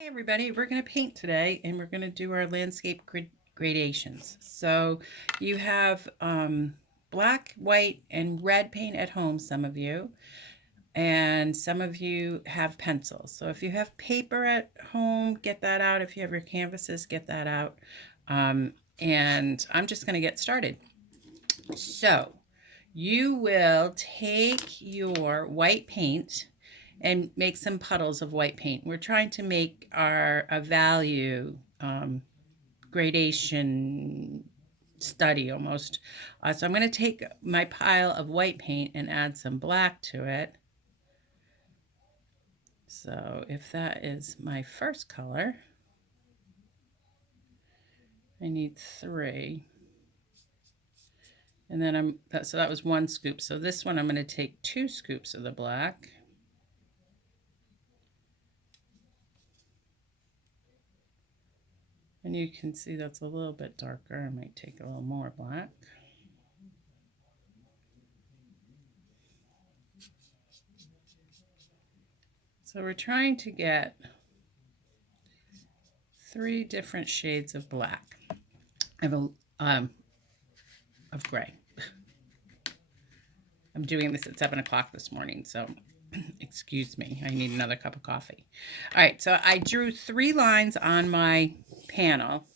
Hey everybody, we're going to paint today and we're going to do our landscape gradations. So you have black, white, and red paint at home, some of you, and some of you have pencils. So if you have paper at home, get that out. If you have your canvases, get that out. And I'm just going to get started. So you will take your white paint and make some puddles of white paint. We're trying to make a value gradation study almost. So I'm going to take my pile of white paint and add some black to it. So if that is my first color, I need 3. And then so that was 1 scoop. So this one I'm going to take 2 scoops of the black. And you can see that's a little bit darker. I might take a little more black. So we're trying to get 3 different shades of black. I have of gray. I'm doing this at 7 o'clock this morning, so excuse me. I need another cup of coffee. All right, so I drew 3 lines on my panel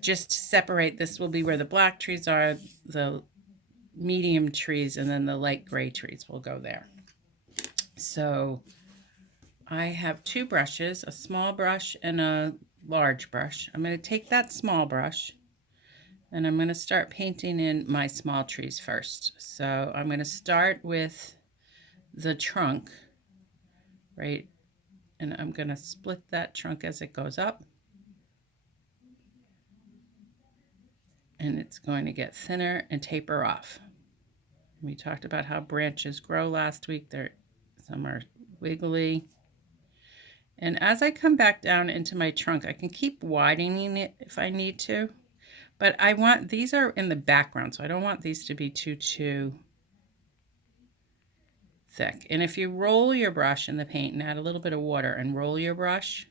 just to separate. This will be where the black trees are, the medium trees, and then the light gray trees will go there. So I have 2 brushes, a small brush and a large brush. I'm going to take that small brush and I'm going to start painting in my small trees first. So I'm going to start with the trunk, right? And I'm going to split that trunk as it goes up. And it's going to get thinner and taper off. We talked about how branches grow last week. Some are wiggly. And as I come back down into my trunk, I can keep widening it if I need to. But these are in the background, so I don't want these to be too thick. And if you roll your brush in the paint and add a little bit of water and roll your brush,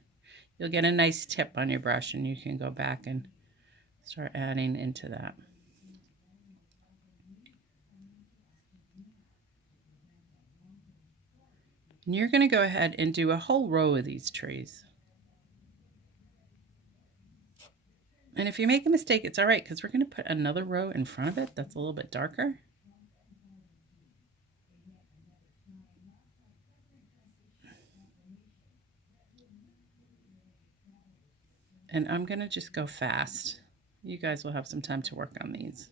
you'll get a nice tip on your brush, and you can go back and start adding into that. And you're going to go ahead and do a whole row of these trees. And if you make a mistake, it's all right, because we're going to put another row in front of it that's a little bit darker. And I'm going to just go fast. You guys will have some time to work on these.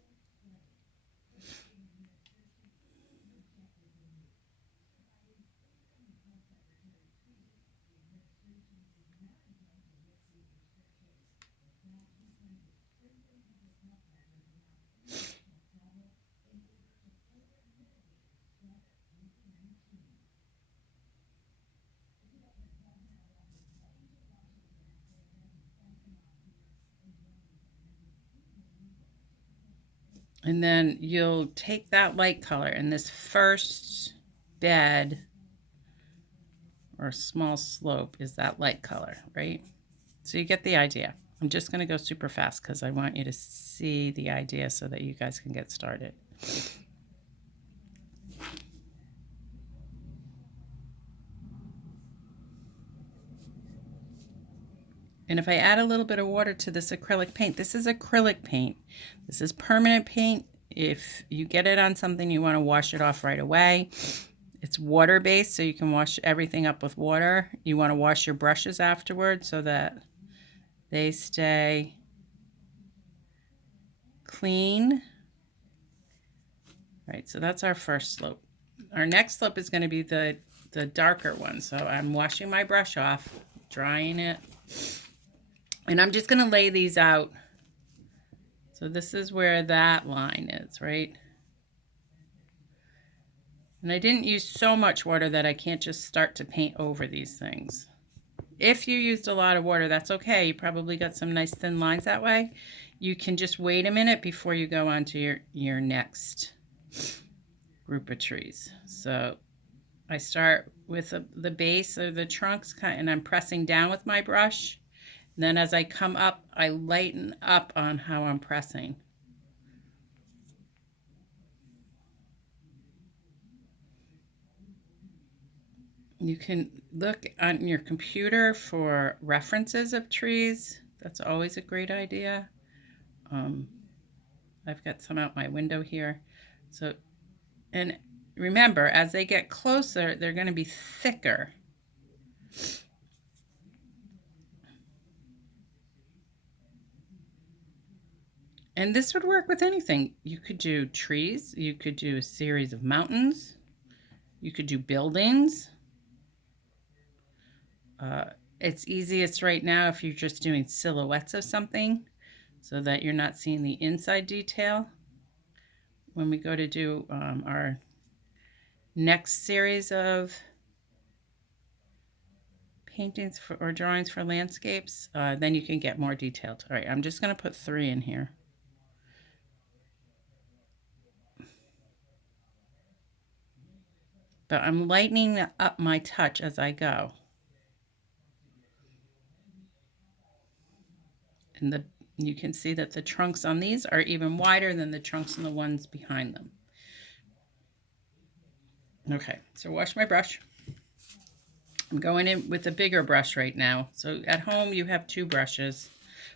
And then you'll take that light color in this first bed or small slope is that light color, right? So you get the idea. I'm just going to go super fast because I want you to see the idea so that you guys can get started. And if I add a little bit of water to this acrylic paint, this is acrylic paint. This is permanent paint. If you get it on something, you want to wash it off right away. It's water-based, so you can wash everything up with water. You want to wash your brushes afterwards so that they stay clean. Right, so that's our first slope. Our next slope is going to be the darker one. So I'm washing my brush off, drying it. And I'm just going to lay these out. So this is where that line is, right? And I didn't use so much water that I can't just start to paint over these things. If you used a lot of water, that's okay. You probably got some nice thin lines that way. You can just wait a minute before you go on to your next group of trees. So I start with the base or the trunks, and I'm pressing down with my brush. And then as I come up, I lighten up on how I'm pressing. You can look on your computer for references of trees. That's always a great idea. I've got some out my window here. So, and remember, as they get closer, they're going to be thicker. And this would work with anything. You could do trees, you could do a series of mountains, you could do buildings. It's easiest right now if you're just doing silhouettes of something so that you're not seeing the inside detail. When we go to do our next series of paintings or drawings for landscapes, then you can get more detailed. All right, I'm just going to put 3 in here. But I'm lightening up my touch as I go. And you can see that the trunks on these are even wider than the trunks on the ones behind them. Okay, so wash my brush. I'm going in with a bigger brush right now. So at home you have 2 brushes.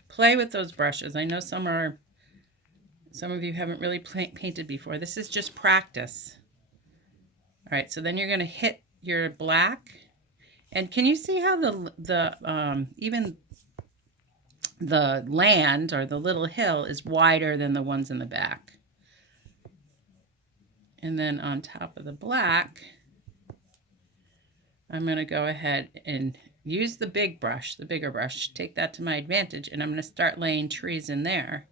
Play with those brushes. I know some of you haven't really painted before. This is just practice. All right, so then you're going to hit your black. And can you see how even the land or the little hill is wider than the ones in the back? And then on top of the black, I'm going to go ahead and use the bigger brush, take that to my advantage, and I'm going to start laying trees in there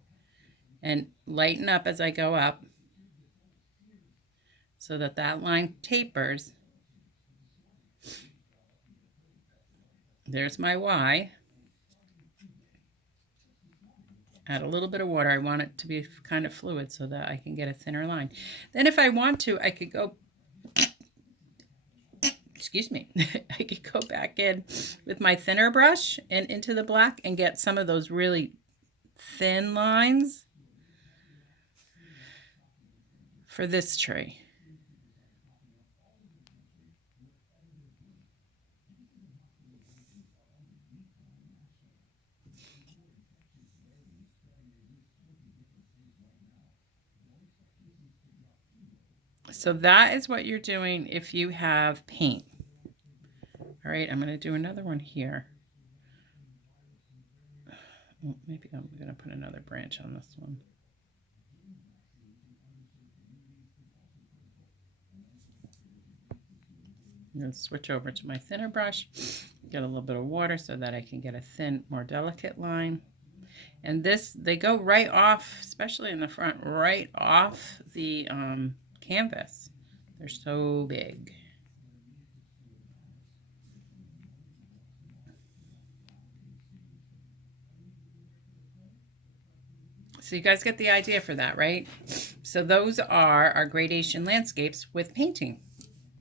and lighten up as I go up so that that line tapers. There's my Y. Add a little bit of water. I want it to be kind of fluid so that I can get a thinner line. Then if I want to, I could go, excuse me, I could go back in with my thinner brush and into the black and get some of those really thin lines for this tree. So that is what you're doing if you have paint. All right, I'm going to do another one here. Maybe I'm going to put another branch on this one. I'm going to switch over to my thinner brush, get a little bit of water so that I can get a thin, more delicate line. And they go right off, especially in the front, right off the canvas. They're so big. So you guys get the idea for that, right? So those are our gradation landscapes with painting.